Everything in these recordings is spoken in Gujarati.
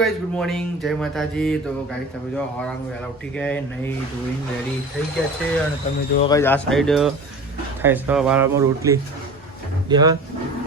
ગાઈઝ ગુડ મોર્નિંગ, જય માતાજી. તો ગાઈઝ તમે જો હવારાનું વહેલા ઉઠી ગયા, નહીં ધોઈને રેડી થઈ ગયા છે. અને તમે જો ગાઈઝ આ સાઈડ થાય છે વાળામાં રોટલી દેવા.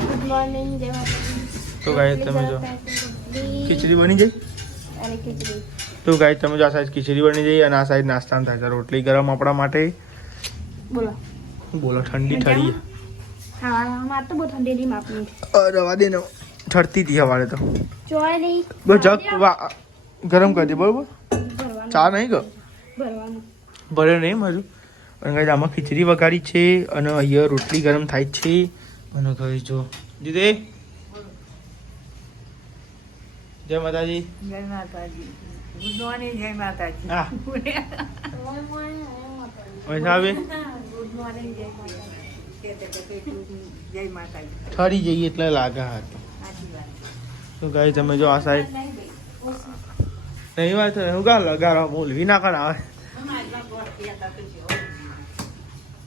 ગુડ મોર્નિંગ જય માતાજી. તો ગાઈઝ તમે જો ખીચડી બની જઈ. અને ખીચડી તો ગાઈઝ તમે જો આ સાઈડ ખીચડી બની જઈ અને આ સાઈડ નાસ્તામાં થાય છે રોટલી ગરમ આપણા માટે. બોલો બોલો ઠંડી ઠરી. હા માર તો બહુ ઠંડી ની માપની રવા દે ને, ઠરતી હતી હવારે તો. ચોય નહીં બસ જગ ગરમ કરી દે બરોબર. ભરવાનું ચા નહીં ગયો ભરવાનું ભરે નહીં હજુ. અને ગાઈઝ આમાં ખીચડી વઘારી છે અને અહીંયા રોટલી ગરમ થાય છે. અને ગાઈઝ જો દીદી જય માતાજી. જય માતાજી. Good morning. જય માતાજી. હા પૈસા આવે ગુડ મોર્નિંગ. જય માતાજી. જય માતાજી. ઠરી જઈએ એટલે લાગે હાથ. સાચી વાત. તો ગાઈઝ તમે જો આ સાઈડ નહીં વાત હું ગા લગાડવા બોલવી ના કર આવે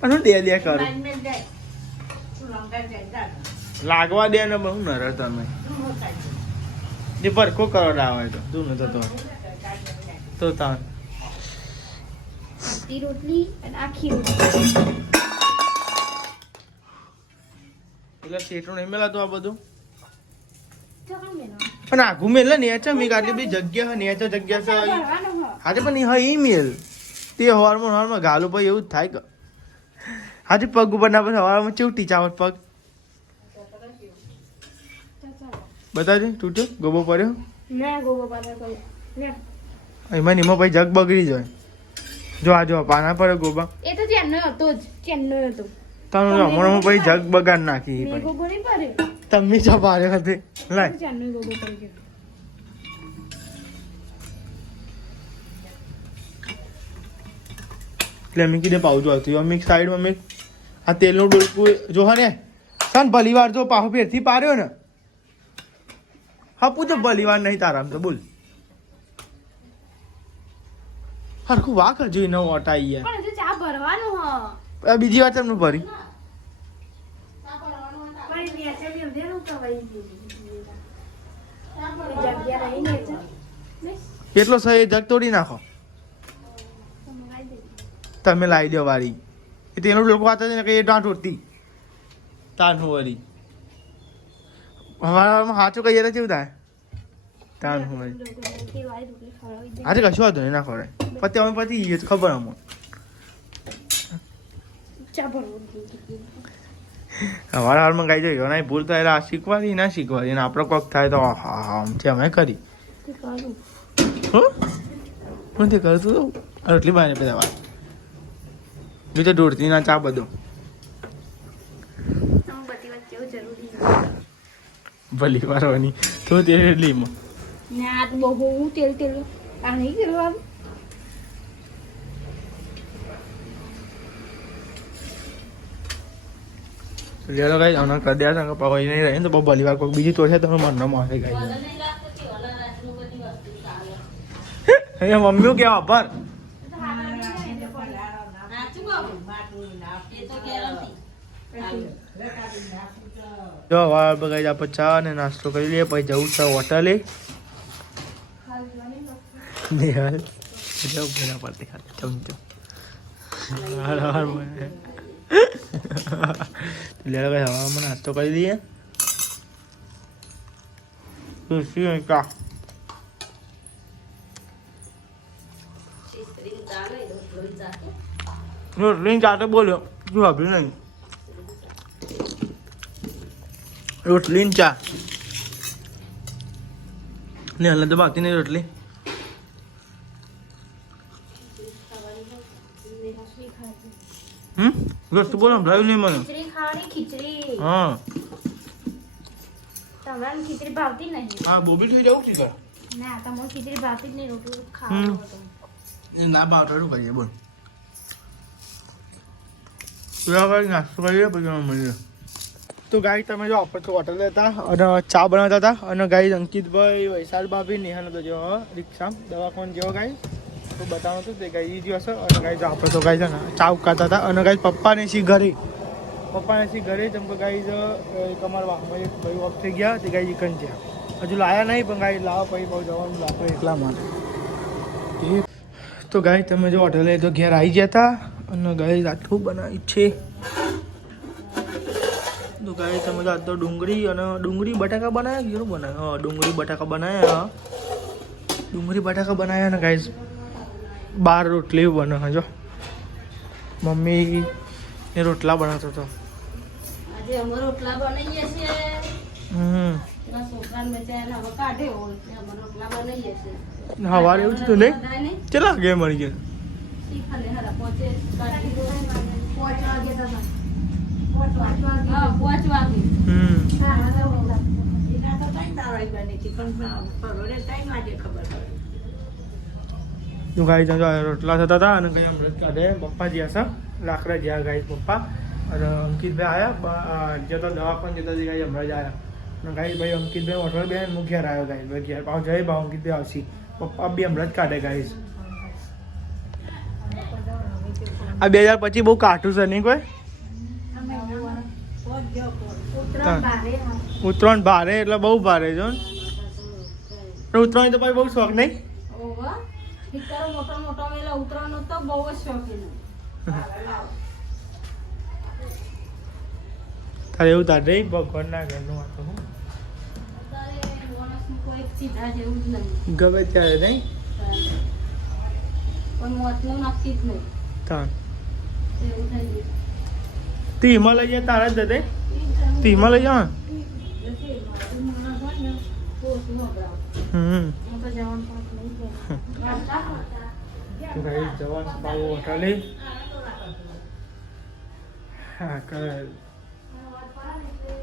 અને દે દે કરું લાગવા દે ને બહુ નર તમે જે પરખો કરો આવે તો તું નતો તો તાન તી રોટલી અને આખી રોટલી એટલે સેટું નહીં મેલાતું આ બધું. ચકણ મેનો પણ આઘું મેલ ને છે મેં આટલી બધી જગ્યા હે ને જગ્યા છે ભરવાનું હ આજે પણ હા ઈ મેલ તે હવારમાં ગાલું ભાઈ એવું જ થાય કે આજે પગ ઉપર ના પછી હવારમાં ચેવું ટીચાવટ પગ બતાજે તૂટ્યો ગોબો પડ્યો ના ગોગો પાડે કોઈ લે એમાં નિમો ભાઈ જગ બગડી જાય. જો આ જો પાના પર ગોબા એ તો ચેન્નો હતો જ ચેન્નો હતો તાનું હમણાં ભાઈ જગ બગાડ નાખી મે ભાઈ ગોગો નહીં પડે તમે જ પાડે હતી લાય ચેન્નો ગોગો પડી ગયો એટલે અમે કીધે પાવજો હતું અમે સાઈડમાં મેં આ તેલનું ડોલકું જો હા ને સાન ભલીવાર જો પાહો ફેરથી પાર્યો ને હા પૂછો ભલીવાર નહીં તારામ તો બોલ હરખું વાક હજુ ન ઓટાઈ યાર. પણ હજુ ચા ભરવાનું હ આ બીજી વાર તમને ભરી મારી નેચે બી દેનું કવાઈ જગ્યા રહી નેચે કેટલો સહી જગ તોડી નાખો તમે લાવી દો વારી એ તેનું ડોલકું વાતા છે ને કે એ દાંત ઉડતી તાન વળી હવારમાં સાચું કહીએ તો કેવું થાય તાન વળી આજે કશું વાંધો નહીં ના ખવડાય પછી અમે પછી એ તો ખબર અમને ચા ભરવું હવાર હારમાં ગાઈ જોઈએ ઘણા ભૂલ થાય એટલે શીખવાડી ના શીખવાડી અને આપણો કોક થાય તો હા આમથી અમે કરી હું તે કરતું તો આટલી બાર બધા વાત બીજું દોડતી ના ચા બધો બધી વાત કેવું જરૂરી ભલી વારવાની તો તે એટલીમાં ને આ તો બહુ તેલ તેલ આ નહીં કરવાનું લેલો ગાઈ આના કરી દે સંગ પહોંચી નહીં રહે તો બહુ ભલી વાર કોઈ બીજી તો છે તમે મન મારે ગાઈ અહીંયા મમ્મીઓ કેવા પર જો વાર બગાઈ આપણે ચા ને નાસ્તો કરી લઈએ પછી જવું છે હોટલે નિહાલ જવું ઘણા પડતી ખાલી ચમચો લેલો ગાઈ હવામાં નાસ્તો કરી દઈએ ચા રોટલી ચાટે બોલ્યો શું વાપર્યું નહીં રોટલી ચા ને હલે તો બાકી નહીં રોટલી રોજ તો બોલો સંભળાયું નહીં મને ખીચડી ખાવાની ખીચડી હા તમારે ખીચડી ભાવતી નહીં હા બોબી થઈ જવું છે ના તમારે ખીચડી ભાવતી જ નહીં રોટલી ખાવાનું ના ભાવ તો કરીએ બોલ નાસ્તો કરીએ પછી મળીએ. તો ગાઈ તમે જો આપણે હોટલ હતા અને ચા બનાવતા હતા અને ગાઈ અંકિતભાઈ વૈશાલ ભાભી નિહાલ તો જો રિક્ષા દવાખાન જેવો ગાઈ તો બતાવવાનું હતું તે ગાઈ જ હશે અને ગાઈ જો આપણે તો ગાઈ છે ને ચા ઉકાળતા હતા અને ગાઈ પપ્પાને સી ઘરે પપ્પાને સી ઘરે જેમ કે ગાઈ એક અમારા વાહમાં એક ભાઈ ઓફ થઈ ગયા તે ગાઈ ચિકન છે હજુ લાયા નહીં પણ ગાઈ લાવો પછી બહુ જવાનું લાગતું એટલા માટે. તો ગાઈ તમે જો હોટલે તો ઘેર આવી ગયા હતા અને ગાઈ આટલું બનાવી છે. તો ગાઈ તમે તો આજ તો ડુંગળી બટાકા બનાવ્યા કેવું બનાવ્યા? હા ડુંગળી બટાકા બનાવ્યા અને ગાઈ 12 રોટલી બને. જો મમ્મી એ રોટલા બનાવતો હતો. આજે અમે રોટલા બનાવીએ છીએ. છોકરાને બચારાને હવે કાઢ્યો હોય એટલે અમે રોટલા બનાવીએ છીએ. સવારે એવું થયું નહીં? કેટલા વાગે મળી ગયા? શીખાને હારા પહોંચે કાઢી દો. 5 વાગે તમારે 5 વાગે. એના તો કઈ દાળ બની હતી પણ પરોડે 3 વાગે ખબર પડી. તો ગાઈ રોટલા થતા હતા અને કઈ અમૃત કાઢે પપ્પા જ્યાં છે લાકડા જ્યાં ગાઈ પપ્પા અને અંકિતભાઈ આવ્યા જતો દવાખાને જતા ગાઈ હમણાં જ આવ્યા અને ગાઈ ભાઈ અંકિતભાઈ હોટલ બેન હું ઘેર આવ્યો ગાઈ ભાઈ ઘેર પાછો જઈ ભાવ અંકિતભાઈ આવશે પપ્પા બી હમણાં જ કાઢે ગાઈશ. આ 2025 બહુ કાઠું છે નહીં કોઈ? ઉત્તરાયણ ભારે એટલે બહુ ભારે જો ઉત્તરાયણ તો ભાઈ બહુ શોખ નહીં? મોટો વેલા ઉતરવાનો તો બહુ જ શોખીન. તારે એવું તાર નહીં ભગવાનના ઘરનું આ તો હું કોઈ સીધા જેવું જ નહીં. ગમે ત્યારે નહીં પણ મોતનું નક્કી જ નહીં. તાર એવું થઈ ગયું. તું હિમાલય તારા જ જતે તું હિમાલય જા. જવાન બાબુ હોટલે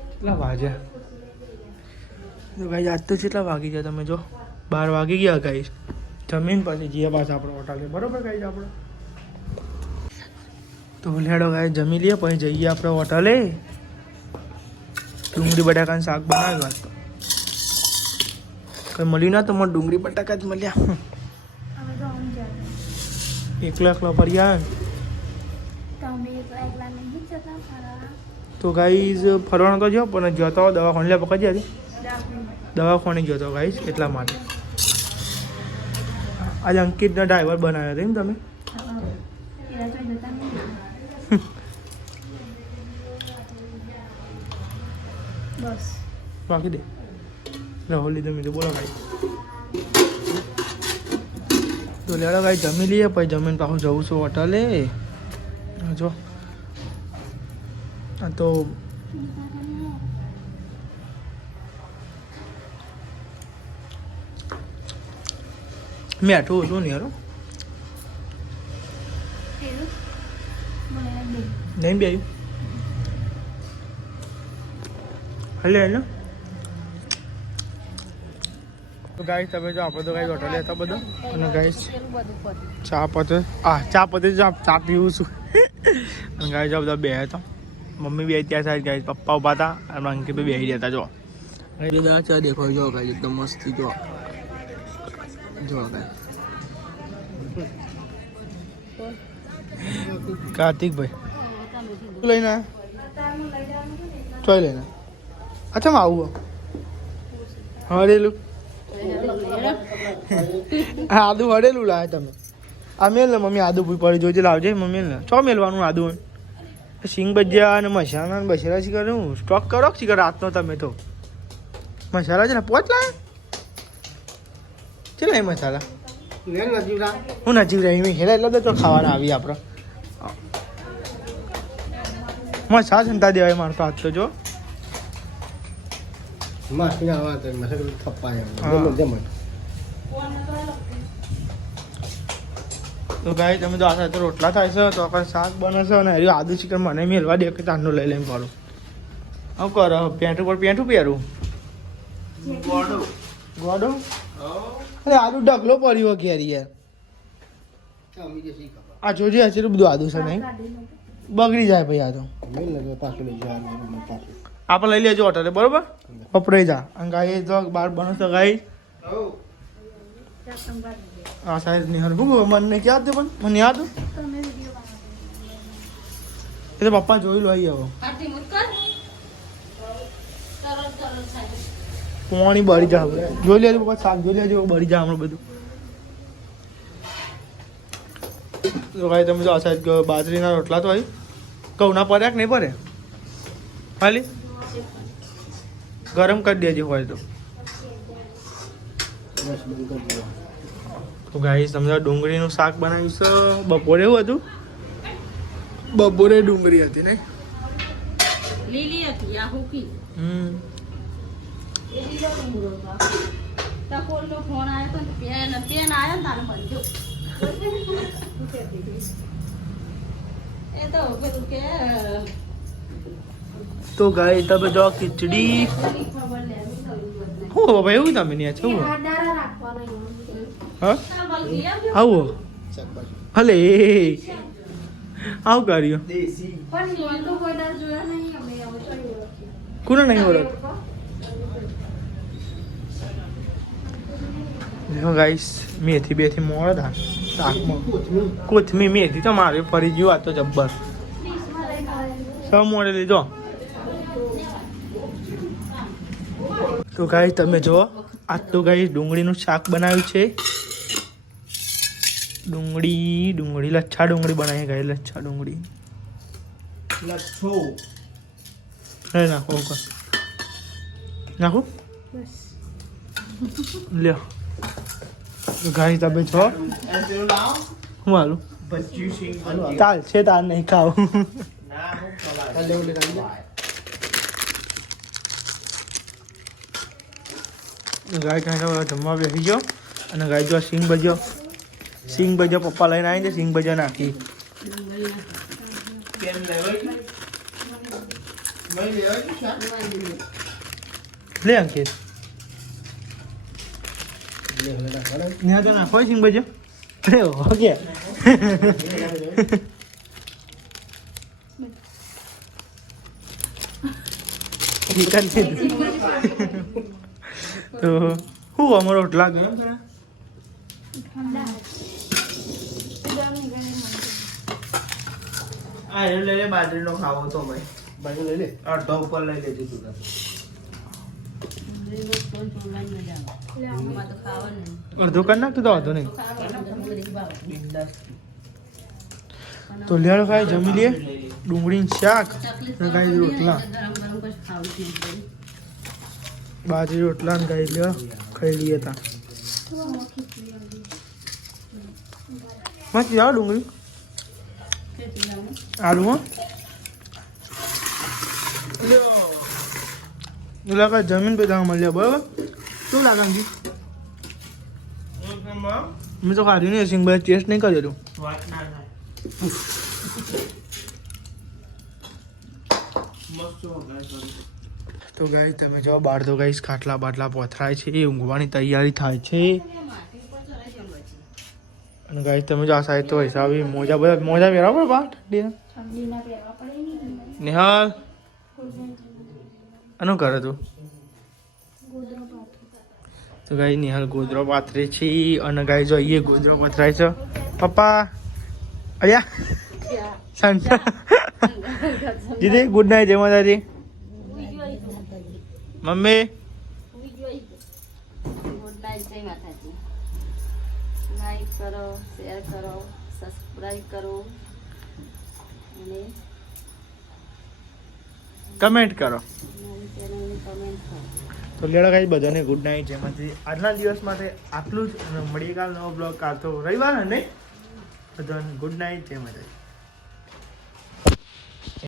કેટલા વાગ્યા? તો ગાઈ આજ તો કેટલા વાગી ગયા? તમે જો 12 વાગી ગયા ગાઈ. જમીન પછી જઈએ પાછા આપણે હોટલે બરોબર ગાઈ આપણે. તો લેડો ગાઈ જમી લઈએ પછી જઈએ આપણે હોટલે. ડુંગળી બટાકાનું શાક બનાવ્યું. કંઈ મળ્યું ના તો મને ડુંગળી બટાકા જ મળ્યા. એકલા ફર્યા તો ગાઈઝ ફરવાનો તો જો પણ જતો દવાખાને લે પકડી હતી દવાખાને ગયો હતો ગાઈઝ એટલા માટે. આજે અંકિતનો ડ્રાઈવર બનાવ્યો હતો એમ તમે? બસ બાકી દે રાહુલ તમે બોલો ગાઈ. તો લેડો ગાઈ જમી લઈએ પછી જમીન પાછું જવું છું હોટલે. જો તો મેઠું શું નહીં યાર નહીં બે આવ્યું હલે ને. તો ગાઈસ તમે જો આપણે તો ગાઈસ હોટલે હતા બધા અને ગાઈસ ચા પતે ચા પીવું છું અને ગાઈસ જો બધા બે હતા મમ્મી બે ત્યાં સાઈડ ગાઈસ પપ્પા ઉભા હતા અને અંકિત બે બેસી રહ્યા હતા. જો બધા ચા દેખો જો ગાઈસ એકદમ મસ્તી જો ગાઈસ. કાર્તિકભાઈ લઈને ચોઈ લઈને અચ્છા આવું હળેલું આદુ હળેલું લાવે તમે આ મેલ ને મમ્મી આદુ ભૂઈ પડી જોઈજે લાવજે મમ્મી ને ચો મેલવાનું આદુ સિંગ ભજીયા અને મસાલા ને બસેરા શીખર સ્ટોક કરો શીખર રાતનો તમે તો મસાલા છે ને પોચ લાવે છે ને મસાલા હું નજીક રહી મેં ખેલા એટલે તો ખાવાના આવી આપણે મસાલા સંતા દેવાય મારતો હાથ તો જો તો ગાય તમે તો આ સાથે રોટલા થાય છે તો આપણે શાક બને છે અને હજુ આદુ ચિકન મને મેળવા દે કે તાંડો લઈ લઈને ફરું આવું કરો પેન્ટું પર પેન્ટું પહેરું ગોડો અરે આદુ ડગલો પડ્યો ઘેર યાર આ જોજે હશે બધું આદુ છે નહીં બગડી જાય ભાઈ આ તો આપણે લઈ લેજો હોટલે બરોબર પપડાઈ જા અને ગાય જો બાર બનો તો ગાય આ સાઈઝ ની હર ભૂગો મને ક્યાં હતું પણ મને યાદ એ તો પપ્પા જોઈ લો આવી આવો પાણી બળી જાય જોઈ લેજો પપ્પા શાક જોઈ લેજો બળી જાય હમણાં બધું તો ભાઈ તમે જો આ સાઈડ બાજરીના રોટલા તો આવી ઘઉંના પડ્યા કે નહીં પડે ખાલી ગરમ કરી દેજો હોય તો ગાઈસ તમે ડુંગળીનું શાક બનાવ્યું છે બપોરે એવું હતું બપોરે ડુંગળી હતી ને લીલી હતી આ હુકી એ લીલો ડુંગળો હતો ટકોરનો ફોન આવ્યો તો પેન આવ્યો ને તારે બનજો એ તો પેલું કે તો ગાઈસ તમે જો ખીચડી હું બાબા એવું તમે નહીં છે હું હા આવો હલે આવું કર્યું કોને નહીં ઓળખ ગાઈસ મેથી બેથી મોડ હતા શાકમાં કોથમી મેથી તો મારે ફરી ગયું આ તો જબ્બર સૌ મોડે લીધો તો ગાઈસ તમે જો આજ તો ગાઈસ ડુંગળીનું શાક બનાવ્યું છે ડુંગળી લચ્છા ડુંગળી બનાવી ગાઈ લચ્છા ડુંગળી નાખો નાખો લ્યો ગાઈ તમે છો હું હાલું ચાલ છે તાર નહીં ખાવું ગાય કાંઈ જમવા બેસી ગયો અને ગાય જો સિંગ ભજ્યો પપ્પા લઈને આવી છે સિંગ ભજ્યો નાખી લે અંકિત ત્યાં તો નાખો સિંગ ભજ્યો અરે ઓકે તો હું અમારો રોટલા ગરમ થયા હા એ લઈ લે બાજરીનો ખાવો તો ભાઈ બાજુ લઈ લે અડધો ઉપર લઈ લેજે તું અડધો કરી નાખ તો વાંધો નહીં તો લેણો ખાઈ જમી લઈએ ડુંગળીનું શાક ખાઈ રોટલા બાજરી રોટલા ને ખાઈ લ્યો ખાઈ લઈએ તા મસ્ત જાઓ ડુંગળી આલુ હા લાગે જમીન પે ત્યાં મળ્યા બરાબર શું લાગે જી મેં તો ખાધું નહીં સિંગ ભાઈ ટેસ્ટ નહીં કર્યો તું વાત ના થાય મસ્ત તો ગાઈ તમે જો બહાર તો ગાઈસ ખાટલા બાટલા પથરાય છે ઊંઘવાની તૈયારી થાય છે અને ગાઈસ તમે જો આ સાઈડ તો હિસાબે મોજા બધા મોજા પહેરાવો પડે બહાર ઠંડીના નિહાલ આનું કરે તું તો ગાઈ નિહાલ ગોદરો પાથરે છે અને ગાઈ જો અહીંયા ગોદરો પથરાય છે પપ્પા અયા સંતા દીદી ગુડ નાઇટ જય માતાજી મમ્મી ગુડ નાઇટ જય માતાજી લાઈક કરો શેર કરો સબસ્ક્રાઇબ કરો અને કમેન્ટ કરો મારી ચેનલને કમેન્ટ કરો તો લેડો ગાઈ બધાને ગુડ નાઇટ જેમાંથી આજના દિવસ માટે આટલું જ અને મળીએ કાલ નવો બ્લોગ કાલ તો રવિવાર ને બધાને ગુડ નાઇટ જય માતાજી